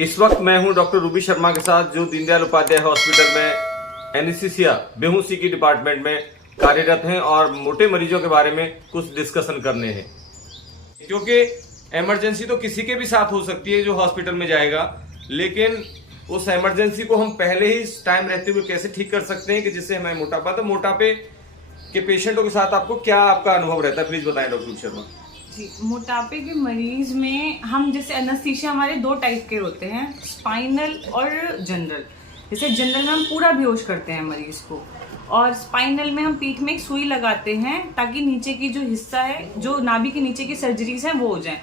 इस वक्त मैं हूं डॉक्टर रूबी शर्मा के साथ, जो दीनदयाल उपाध्याय हॉस्पिटल में एनेस्थीसिया बेहोशी की डिपार्टमेंट में कार्यरत हैं और मोटे मरीजों के बारे में कुछ डिस्कशन करने हैं। क्योंकि इमरजेंसी तो किसी के भी साथ हो सकती है जो हॉस्पिटल में जाएगा, लेकिन उस इमरजेंसी को हम पहले ही टाइम रहते हुए कैसे ठीक कर सकते हैं कि जिससे हमें मोटापा, तो मोटापे के पेशेंटों के साथ आपका अनुभव रहता है, प्लीज बताएं डॉक्टर शर्मा। जी, मोटापे के मरीज में हम जैसे एनेस्थीसिया हमारे दो टाइप के होते हैं, स्पाइनल और जनरल। जैसे जनरल में हम पूरा बेहोश करते हैं मरीज को, और स्पाइनल में हम पीठ में एक सुई लगाते हैं ताकि नीचे की जो हिस्सा है, जो नाभि के नीचे की सर्जरीज हैं वो हो जाए।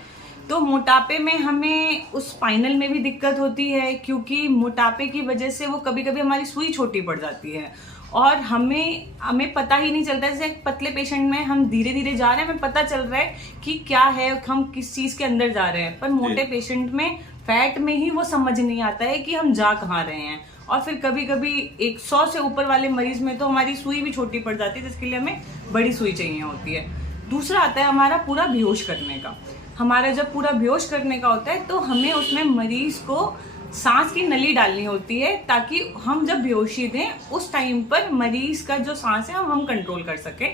तो मोटापे में हमें उस स्पाइनल में भी दिक्कत होती है, क्योंकि मोटापे की वजह से वो कभी कभी हमारी सुई छोटी पड़ जाती है और हमें पता ही नहीं चलता। जैसे एक पतले पेशेंट में हम धीरे धीरे जा रहे हैं, हमें पता चल रहा है कि क्या है, हम किस चीज के अंदर जा रहे हैं। पर मोटे पेशेंट में फैट में ही वो समझ नहीं आता है कि हम जा कहाँ रहे हैं। और फिर कभी कभी 100 से ऊपर वाले मरीज में तो हमारी सुई भी छोटी पड़ जाती है, जिसके लिए हमें बड़ी सुई चाहिए होती है। दूसरा आता है हमारा पूरा बेहोश करने का। हमारा जब पूरा बेहोश करने का होता है तो हमें उसमें मरीज को सांस की नली डालनी होती है, ताकि हम जब बेहोशी दें उस टाइम पर मरीज का जो सांस है हम कंट्रोल कर सकें,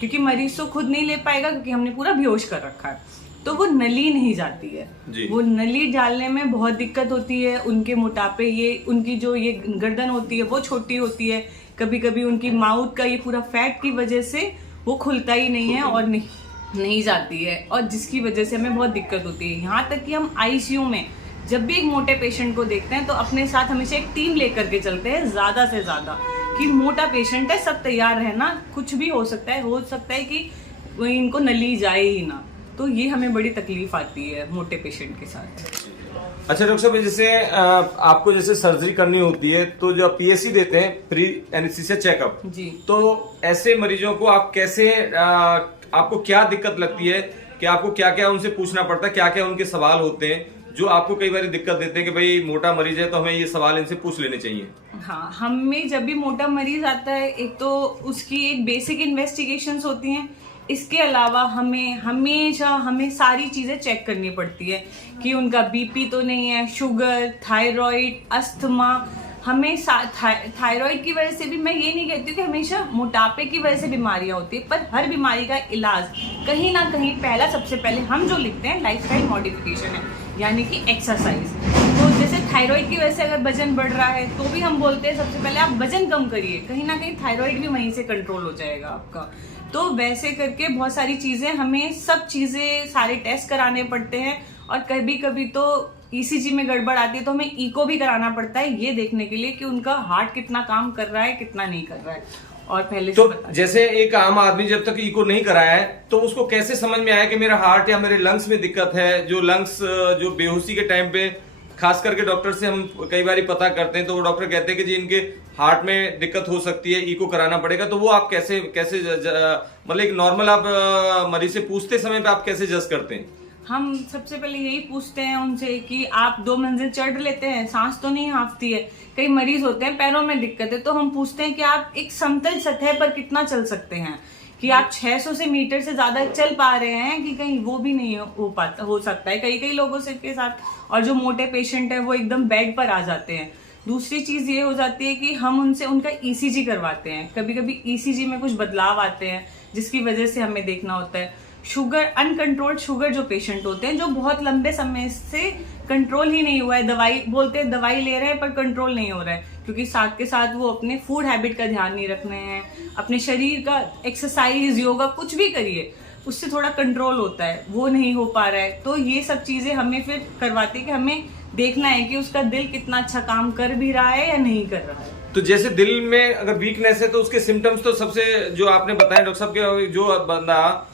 क्योंकि मरीज तो खुद नहीं ले पाएगा क्योंकि हमने पूरा बेहोश कर रखा है। तो वो नली नहीं जाती है, वो नली डालने में बहुत दिक्कत होती है। उनके मोटापे, ये उनकी जो ये गर्दन होती है वो छोटी होती है, कभी कभी उनकी माउथ का ये पूरा फैट की वजह से वो खुलता ही नहीं है और नहीं जाती है, और जिसकी वजह से हमें बहुत दिक्कत होती है। यहाँ तक कि हम आईसीयू में जब भी एक मोटे पेशेंट को देखते हैं तो अपने साथ हमेशा एक टीम लेकर के चलते हैं, ज्यादा से ज्यादा, कि मोटा पेशेंट है, सब तैयार रहना, कुछ भी हो सकता है कि इनको नली जाए ही ना। तो ये हमें बड़ी तकलीफ आती है मोटे पेशेंट के साथ। अच्छा डॉक्टर साहब, जैसे आपको जैसे सर्जरी करनी होती है तो जो पीएसी देते हैं, प्री एनेस्थीसिया चेकअप जी, तो ऐसे मरीजों को आप कैसे, आपको क्या दिक्कत लगती है कि आपको क्या क्या उनसे पूछना पड़ता है, क्या क्या उनके सवाल होते हैं जो आपको कई बार दिक्कत देते हैं कि भाई मोटा मरीज है तो हमें ये सवाल इनसे पूछ लेने चाहिए? हाँ, हमें जब भी मोटा मरीज आता है, एक तो उसकी एक बेसिक इन्वेस्टिगेशंस होती हैं। इसके अलावा हमें सारी चीजें चेक करनी पड़ती है कि उनका बीपी तो नहीं है, शुगर, थायराइड, अस्थमा। हमें थायराइड की वजह से भी, मैं ये नहीं कहती हूँ कि हमेशा मोटापे की वजह से बीमारियां होती है, पर हर बीमारी का इलाज कहीं ना कहीं सबसे पहले हम जो लिखते हैं लाइफस्टाइल मॉडिफिकेशन है, यानी कि एक्सरसाइज। तो जैसे थायराइड की वजह से अगर वजन बढ़ रहा है तो भी हम बोलते हैं सबसे पहले आप वजन कम करिए, कहीं ना कहीं थायराइड भी वहीं से कंट्रोल हो जाएगा आपका। तो वैसे करके बहुत सारी चीजें, हमें सब चीजें, सारे टेस्ट कराने पड़ते हैं। और कभी कभी तो ईसीजी में गड़बड़ आती है तो हमें इको भी कराना पड़ता है, ये देखने के लिए कि उनका हार्ट कितना काम कर रहा है, कितना नहीं कर रहा है। और पहले तो जैसे एक आम आदमी जब तक इको नहीं कराया है तो उसको कैसे समझ में आया कि मेरा हार्ट या मेरे लंग्स में दिक्कत है? जो लंग्स, जो बेहोशी के टाइम पे खास करके डॉक्टर से हम कई बार पता करते हैं तो वो डॉक्टर कहते हैं कि जी इनके हार्ट में दिक्कत हो सकती है, इको कराना पड़ेगा। तो वो आप कैसे मतलब एक नॉर्मल आप मरीज से पूछते समय पे आप कैसे जज करते हैं? हम सबसे पहले यही पूछते हैं उनसे कि आप 2 मंजिल चढ़ लेते हैं, सांस तो नहीं हाँफती है। कई मरीज होते हैं पैरों में दिक्कत है, तो हम पूछते हैं कि आप एक समतल सतह पर कितना चल सकते हैं, कि आप 600 से मीटर से ज्यादा चल पा रहे हैं कि कहीं वो भी नहीं हो सकता है कई लोगों से के साथ। और जो मोटे पेशेंट है वो एकदम बेड पर आ जाते हैं। दूसरी चीज ये हो जाती है कि हम उनसे उनका ईसीजी करवाते हैं। कभी कभी ईसीजी में कुछ बदलाव आते हैं जिसकी वजह से हमें देखना होता है। शुगर, अनकंट्रोल्ड शुगर जो पेशेंट होते हैं, जो बहुत लंबे समय से कंट्रोल ही नहीं हुआ है, दवाई बोलते हैं दवाई ले रहे हैं पर कंट्रोल नहीं हो रहा है, क्योंकि साथ के साथ वो अपने फूड हैबिट का ध्यान नहीं रख रहे हैं, अपने शरीर का एक्सरसाइज, योगा कुछ भी करिए उससे थोड़ा कंट्रोल होता है, वो नहीं हो पा रहा है। तो ये सब चीजें हमें फिर करवाती है कि हमें देखना है कि उसका दिल कितना अच्छा काम कर भी रहा है या नहीं कर रहा है। तो जैसे दिल में अगर वीकनेस है तो उसके सिम्टम्स तो सबसे जो आपने बताया डॉक्टर साहब के, जो बंदा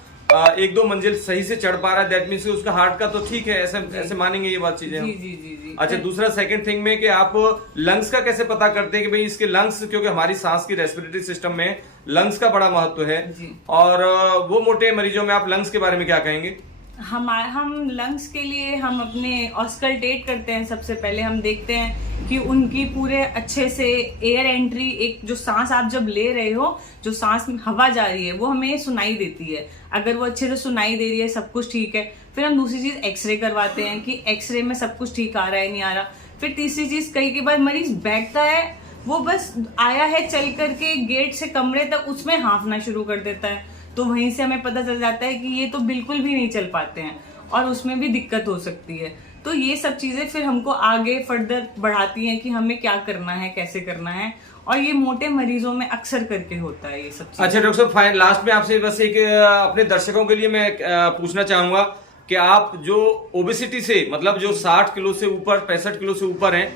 1-2 मंजिल सही से चढ़ पा रहा है, दैट मीन्स उसका हार्ट का तो ठीक है, ऐसे मानेंगे ये बात चीजें? जी। अच्छा, दूसरा सेकंड थिंग में कि आप लंग्स का कैसे पता करते हैं कि भाई इसके लंग्स, क्योंकि हमारी सांस की रेस्पिरेटरी सिस्टम में लंग्स का बड़ा महत्व है, और वो मोटे मरीजों में आप लंग्स के बारे में क्या कहेंगे? हम लंग्स के लिए हम अपने ऑस्कल्टेट करते हैं। सबसे पहले हम देखते हैं कि उनकी पूरे अच्छे से एयर एंट्री, एक जो सांस आप जब ले रहे हो, जो सांस में हवा जा रही है वो हमें सुनाई देती है। अगर वो अच्छे से सुनाई दे रही है, सब कुछ ठीक है, फिर हम दूसरी चीज एक्सरे करवाते हैं कि एक्सरे में सब कुछ ठीक आ रहा है नहीं आ रहा। फिर तीसरी चीज, कई बार मरीज बैठता है, वो बस आया है चल करके गेट से कमरे तक उसमें हाँफना शुरू कर देता है, तो वहीं से हमें पता चल जाता है कि ये तो बिल्कुल भी नहीं चल पाते हैं और उसमें भी दिक्कत हो सकती है। तो ये सब चीजें फिर हमको आगे फर्दर बढ़ाती हैं कि हमें क्या करना है, कैसे करना है, और ये मोटे मरीजों में अक्सर करके होता है ये सब चीजें। अच्छा डॉक्टर साहब, लास्ट में आपसे बस एक अपने दर्शकों के लिए मैं पूछना चाहूंगा कि आप जो ओबेसिटी से, मतलब जो 60 किलो से ऊपर, 65 किलो से ऊपर हैं,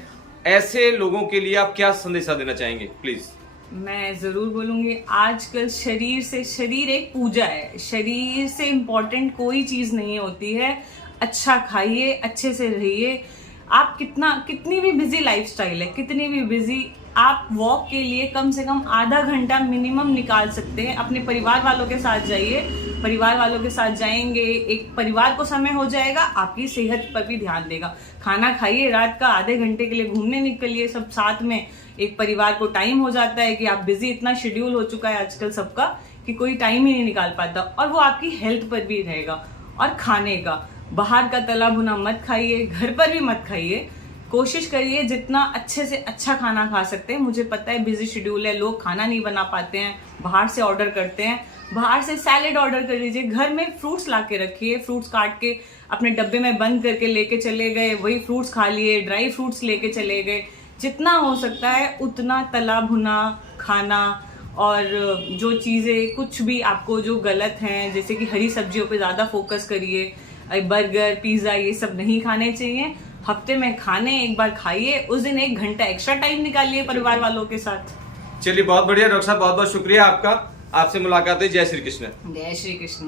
ऐसे लोगों के लिए आप क्या संदेशा देना चाहेंगे प्लीज? मैं जरूर बोलूंगी, आजकल शरीर एक पूजा है, शरीर से इम्पोर्टेंट कोई चीज नहीं होती है। अच्छा खाइए, अच्छे से रहिए। आप कितनी भी बिजी लाइफस्टाइल है, कितनी भी बिजी, आप वॉक के लिए कम से कम आधा घंटा मिनिमम निकाल सकते हैं। अपने परिवार वालों के साथ जाइए, परिवार वालों के साथ जाएंगे, एक परिवार को समय हो जाएगा, आपकी सेहत पर भी ध्यान देगा। खाना खाइए, रात का आधे घंटे के लिए घूमने निकलिए सब साथ में, एक परिवार को टाइम हो जाता है कि आप बिजी, इतना शेड्यूल हो चुका है आजकल सबका कि कोई टाइम ही नहीं निकाल पाता, और वो आपकी हेल्थ पर भी रहेगा। और खाने का, बाहर का तला भुना मत खाइए, घर पर भी मत खाइए, कोशिश करिए जितना अच्छे से अच्छा खाना खा सकते हैं। मुझे पता है बिजी शेड्यूल है, लोग खाना नहीं बना पाते हैं, बाहर से ऑर्डर करते हैं। बाहर से सैलेड ऑर्डर कर लीजिए, घर में फ्रूट्स ला के रखिए, फ्रूट्स काट के अपने डब्बे में बंद करके लेके चले गए, वही फ्रूट्स खा लिए, ड्राई फ्रूट्स लेके चले गए। जितना हो सकता है उतना तला भुना खाना, और जो चीज़ें कुछ भी आपको जो गलत हैं, जैसे कि हरी सब्जियों पे ज़्यादा फोकस करिए, बर्गर पिज़्ज़ा ये सब नहीं खाने चाहिए। हफ्ते में खाने एक बार खाइए, उस दिन 1 घंटा एक्स्ट्रा टाइम निकालिए परिवार वालों के साथ। चलिए बहुत बढ़िया डॉक्टर साहब, बहुत बहुत शुक्रिया आपका। आपसे मुलाकात हुई। जय श्री कृष्ण। जय श्री कृष्ण।